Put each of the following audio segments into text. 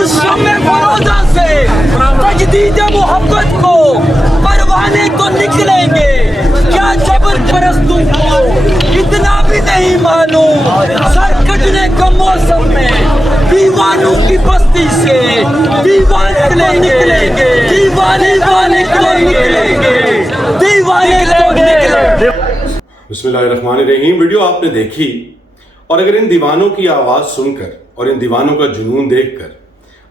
विश्व में फरोजा से तजदीद मोहब्बत को परवाने तो निकलेंगे, क्या जबर परस्तों को इतना भी नहीं मालूम, सर कटने का मौसम में दीवानों की बस्ती से दीवाने निकलेंगे, दीवाने निकलेंगे, दीवाने निकलेंगे। बिस्मिल्लाहिर्रहमानिर्रहीम। वीडियो आपने देखी और अगर इन दीवानों की आवाज़ सुनकर और इन दीवानों का जुनून देखकर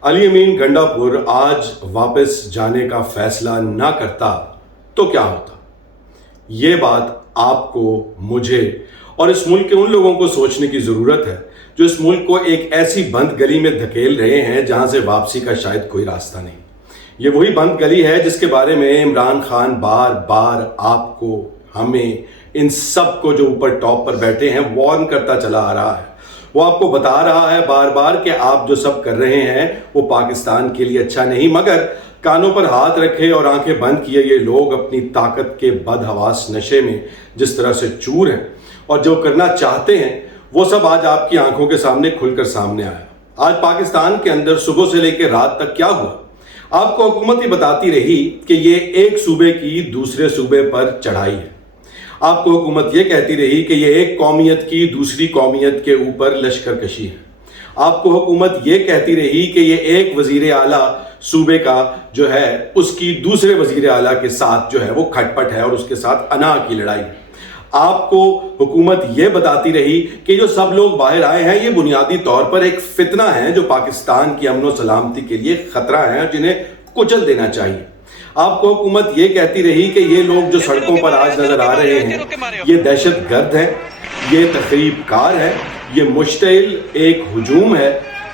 अली अमीन गंडापुर आज वापस जाने का फैसला ना करता तो क्या होता। ये बात आपको, मुझे और इस मुल्क के उन लोगों को सोचने की ज़रूरत है जो इस मुल्क को एक ऐसी बंद गली में धकेल रहे हैं जहां से वापसी का शायद कोई रास्ता नहीं। ये वही बंद गली है जिसके बारे में इमरान खान बार बार आपको, हमें, इन सब को जो ऊपर टॉप पर बैठे हैं वार्न करता चला आ रहा है। वो आपको बता रहा है बार बार कि आप जो सब कर रहे हैं वो पाकिस्तान के लिए अच्छा नहीं, मगर कानों पर हाथ रखे और आंखें बंद किए ये लोग अपनी ताकत के बदहवास नशे में जिस तरह से चूर हैं और जो करना चाहते हैं वो सब आज आपकी आंखों के सामने खुलकर सामने आया। आज पाकिस्तान के अंदर सुबह से लेकर रात तक क्या हुआ, आपको हुकूमत ही बताती रही कि ये एक सूबे की दूसरे सूबे पर चढ़ाई है। आपको हुकूमत ये कहती रही कि ये एक कौमियत की दूसरी कौमियत के ऊपर लश्कर कशी है। आपको हुकूमत ये कहती रही कि ये एक वजीर आला सूबे का जो है उसकी दूसरे वजीर आला के साथ जो है वो खटपट है और उसके साथ अना की लड़ाई है। आपको हुकूमत ये बताती रही कि जो सब लोग बाहर आए हैं ये बुनियादी तौर पर एक फितना है जो पाकिस्तान की अमन व सलामती के लिए खतरा है और जिन्हें कुचल देना चाहिए। आपको हुकूमत ये कहती रही कि ये लोग जो सड़कों पर आज नजर आ रहे हैं ये दहशत गर्द है, ये तखरीबकार है, ये मुश्तिल एक हुजूम है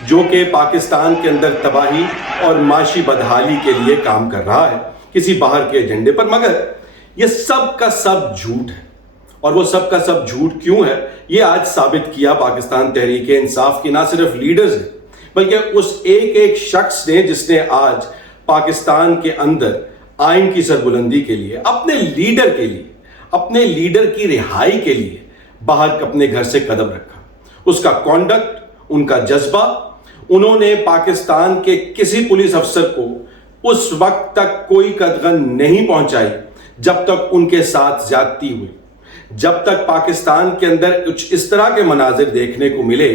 जो कि पाकिस्तान के अंदर तबाही और माशी बदहाली के लिए काम कर रहा है किसी बाहर के एजेंडे पर। मगर ये सब का सब झूठ है और वो सब का सब झूठ क्यों है ये आज साबित किया पाकिस्तान तहरीक इंसाफ की ना सिर्फ लीडर्स ने बल्कि उस एक एक शख्स ने जिसने आज पाकिस्तान के अंदर आइन की सरबुलंदी के लिए, अपने लीडर के लिए, अपने लीडर की रिहाई के लिए बाहर अपने घर से कदम रखा। उसका कॉन्डक्ट, उनका जज्बा, उन्होंने पाकिस्तान के किसी पुलिस अफसर को उस वक्त तक कोई कदगन नहीं पहुंचाई जब तक उनके साथ ज्यादती हुई, जब तक पाकिस्तान के अंदर कुछ इस तरह के मनाजिर देखने को मिले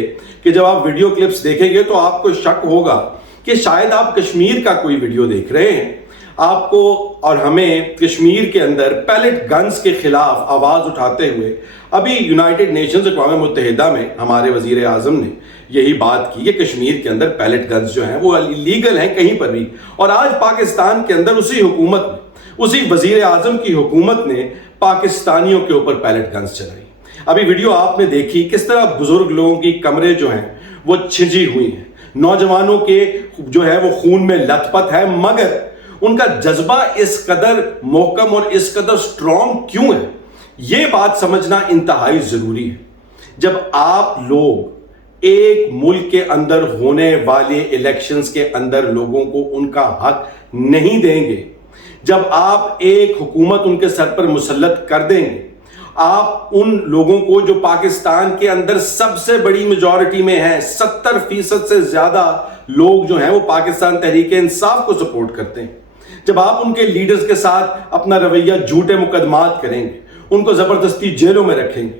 कि जब आप वीडियो क्लिप्स देखेंगे तो आपको शक होगा कि शायद आप कश्मीर का कोई वीडियो देख रहे हैं। आपको और हमें कश्मीर के अंदर पैलेट गन्स के खिलाफ आवाज उठाते हुए अभी यूनाइटेड नेशंस अक़वाम मुत्तहिदा में हमारे वजीर आजम ने यही बात की कि कश्मीर के अंदर पैलेट गन्स जो हैं वो इलीगल हैं कहीं पर भी। और आज पाकिस्तान के अंदर उसी हुकूमत ने, उसी वजीर आजम की हुकूमत ने पाकिस्तानियों के ऊपर पैलेट गन्स चलाई। अभी वीडियो आपने देखी किस तरह बुजुर्ग लोगों की कमरे जो हैं वो छिंजी हुई हैं, नौजवानों के जो है वो खून में लथपथ है, मगर उनका जज्बा इस कदर मोहकम और इस कदर स्ट्रॉन्ग क्यों है ये बात समझना इंतहाई जरूरी है। जब आप लोग एक मुल्क के अंदर होने वाले इलेक्शंस के अंदर लोगों को उनका हक नहीं देंगे, जब आप एक हुकूमत उनके सर पर मुसल्लत कर देंगे, आप उन लोगों को जो पाकिस्तान के अंदर सबसे बड़ी मेजॉरिटी में है, 70% से ज्यादा लोग जो हैं वो पाकिस्तान तहरीक इंसाफ को सपोर्ट करते हैं, जब आप उनके लीडर्स के साथ अपना रवैया झूठे मुकदमात करेंगे, उनको जबरदस्ती जेलों में रखेंगे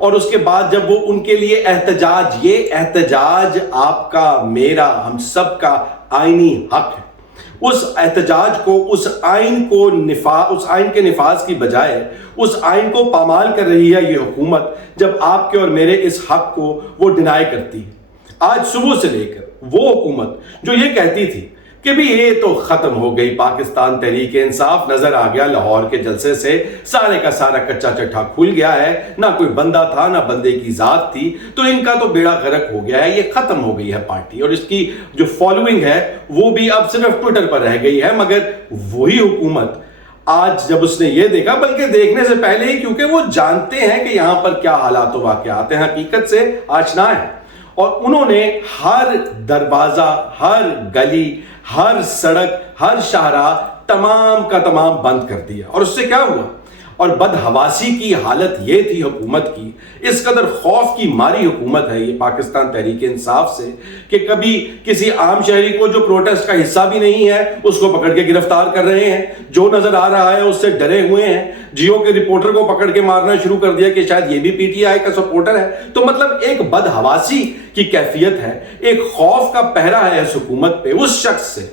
और उसके बाद जब वो उनके लिए एहतजाज, ये एहतजाज आपका, मेरा, हम सब का आईनी हक है, उस एहतजाज को, उस आइन के निफाज की बजाय उस आइन को पामाल कर रही है ये हुकूमत जब आपके और मेरे इस हक को वो डिनाई करती है। आज सुबह से लेकर वो हुकूमत जो ये कहती थी कि भी ये तो खत्म हो गई पाकिस्तान तहरीक इंसाफ, नजर आ गया लाहौर के जलसे से सारे का सारा कच्चा चट्टा खुल गया है, ना कोई बंदा था ना बंदे की जात थी, तो इनका तो बेड़ा गर्क हो गया है, ये खत्म हो गई है पार्टी और इसकी जो फॉलोइंग है वो भी अब सिर्फ ट्विटर पर रह गई है। मगर वही हुकूमत आज जब उसने ये देखा, बल्कि देखने से पहले ही, क्योंकि वो जानते हैं कि यहां पर क्या हालात व वाक़यात हैं, हकीकत से आशना है, और उन्होंने हर दरवाजा, हर गली, हर सड़क, हर शाहराह तमाम का तमाम बंद कर दिया। और उससे क्या हुआ, اور بدحواسی کی حالت یہ تھی حکومت کی، اس قدر خوف کی ماری حکومت ہے یہ پاکستان تحریک انصاف سے کہ کبھی کسی عام شہری کو جو پروٹیسٹ کا حصہ بھی نہیں ہے اس کو پکڑ کے گرفتار کر رہے ہیں، جو نظر آ رہا ہے اس سے ڈرے ہوئے ہیں، جیو کے رپورٹر کو پکڑ کے مارنا شروع کر دیا کہ شاید یہ بھی پی ٹی آئی کا سپورٹر ہے۔ تو مطلب ایک بدحواسی کی کیفیت ہے، ایک خوف کا پہرا ہے اس حکومت پہ اس شخص سے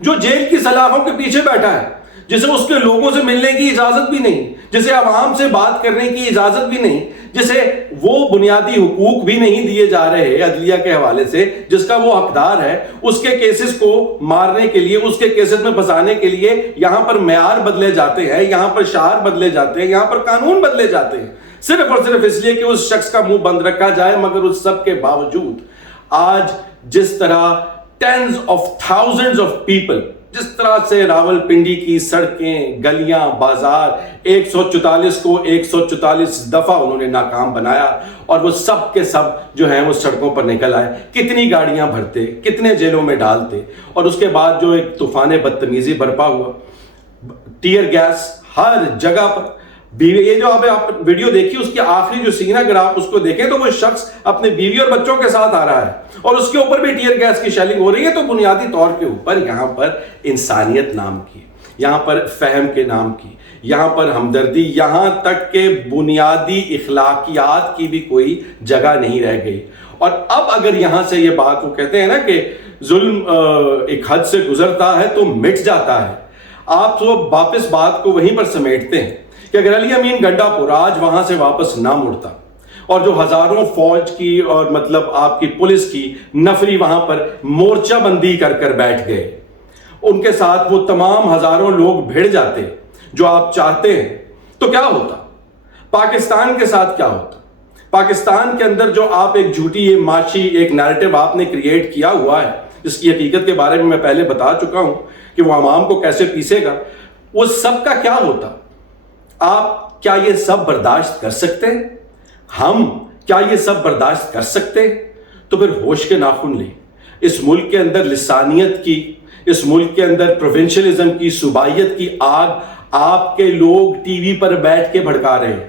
جو جیل کی سلاخوں کے پیچھے بیٹھا ہے، جسے اس کے لوگوں سے ملنے کی اجازت بھی نہیں، جسے عوام سے بات کرنے کی اجازت بھی نہیں، جسے وہ بنیادی حقوق بھی نہیں دیے جا رہے عدلیہ کے حوالے سے جس کا وہ حقدار ہے۔ اس کے کیسز کو مارنے کے لیے، اس کے کیسز میں پھنسانے کے لیے یہاں پر معیار بدلے جاتے ہیں، یہاں پر شعار بدلے جاتے ہیں، یہاں پر قانون بدلے جاتے ہیں، صرف اور صرف اس لیے کہ اس شخص کا منہ بند رکھا جائے۔ مگر اس سب کے باوجود آج جس طرح tens of thousands of people، جس طرح سے راولپنڈی کی سڑکیں، گلیاں، بازار 144 کو 144 دفعہ انہوں نے ناکام بنایا اور وہ سب کے سب جو ہیں وہ سڑکوں پر نکل آئے، کتنی گاڑیاں بھرتے، کتنے جیلوں میں ڈالتے، اور اس کے بعد جو ایک طوفان بدتمیزی برپا ہوا، ٹیئر گیس ہر جگہ پر۔ یہ جو آپ ویڈیو دیکھی اس کی آخری جو سین اگر آپ اس کو دیکھیں تو وہ شخص اپنے بیوی اور بچوں کے ساتھ آ رہا ہے اور اس کے اوپر بھی ٹیئر گیس کی شیلنگ ہو رہی ہے۔ تو بنیادی طور کے اوپر یہاں پر انسانیت نام کی، یہاں پر فہم کے نام کی، یہاں پر ہمدردی، یہاں تک کہ بنیادی اخلاقیات کی بھی کوئی جگہ نہیں رہ گئی۔ اور اب اگر یہاں سے یہ بات وہ کہتے ہیں نا کہ ظلم ایک حد سے گزرتا ہے تو مٹ جاتا ہے، آپ تو واپس بات کو وہیں پر سمیٹتے ہیں کہ اگر علی امین گنڈا پور آج وہاں سے واپس نہ مڑتا اور جو ہزاروں فوج کی اور مطلب آپ کی پولیس کی نفری وہاں پر مورچہ بندی کر کر بیٹھ گئے، ان کے ساتھ وہ تمام ہزاروں لوگ بھیڑ جاتے جو آپ چاہتے ہیں، تو کیا ہوتا؟ پاکستان کے ساتھ کیا ہوتا؟ پاکستان کے اندر جو آپ ایک جھوٹی معاشی ایک نیریٹو آپ نے کریٹ کیا ہوا ہے، جس کی حقیقت کے بارے میں پہلے بتا چکا ہوں کہ وہ عوام کو کیسے پیسے گا، وہ سب کا کیا ہوتا؟ آپ کیا یہ سب برداشت کر سکتے؟ ہم کیا یہ سب برداشت کر سکتے؟ تو پھر ہوش کے ناخن لیں۔ اس ملک کے اندر لسانیت کی، اس ملک کے اندر پروونشلزم کی، صوبائیت کی آگ آپ کے لوگ ٹی وی پر بیٹھ کے بھڑکا رہے ہیں۔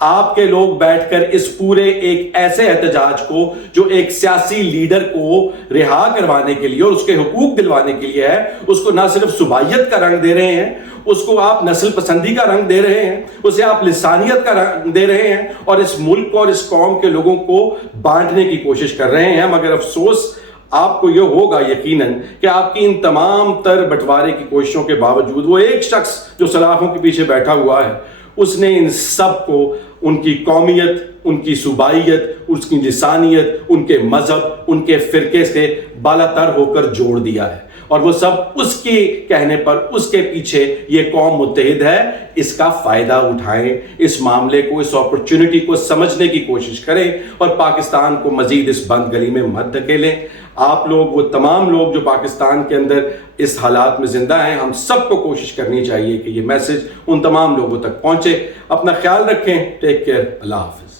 آپ کے لوگ بیٹھ کر اس پورے ایک ایسے احتجاج کو جو ایک سیاسی لیڈر کو رہا کروانے کے لیے اور اس کے حقوق دلوانے کے لیے ہے، اس کو نہ صرف صوبائیت کا رنگ دے رہے ہیں، اس کو آپ نسل پسندی کا رنگ دے رہے ہیں، اسے آپ لسانیت کا رنگ دے رہے ہیں اور اس ملک اور اس قوم کے لوگوں کو بانٹنے کی کوشش کر رہے ہیں۔ مگر افسوس آپ کو یہ ہوگا یقیناً کہ آپ کی ان تمام تر بٹوارے کی کوششوں کے باوجود وہ ایک شخص جو سلاخوں کے پیچھے بیٹھا ہوا ہے، اس نے ان سب کو، ان کی قومیت، ان کی صوبائیت، اس کی لسانیت، ان کے مذہب، ان کے فرقے سے بالا تر ہو کر جوڑ دیا ہے، اور وہ سب اس کے کہنے پر، اس کے پیچھے یہ قوم متحد ہے۔ اس کا فائدہ اٹھائیں، اس معاملے کو، اس اپرچونٹی کو سمجھنے کی کوشش کریں اور پاکستان کو مزید اس بند گلی میں مت دھکیلیں۔ آپ لوگ، وہ تمام لوگ جو پاکستان کے اندر اس حالات میں زندہ ہیں، ہم سب کو کوشش کرنی چاہیے کہ یہ میسج ان تمام لوگوں تک پہنچے۔ اپنا خیال رکھیں، ٹیک کیئر، اللہ حافظ۔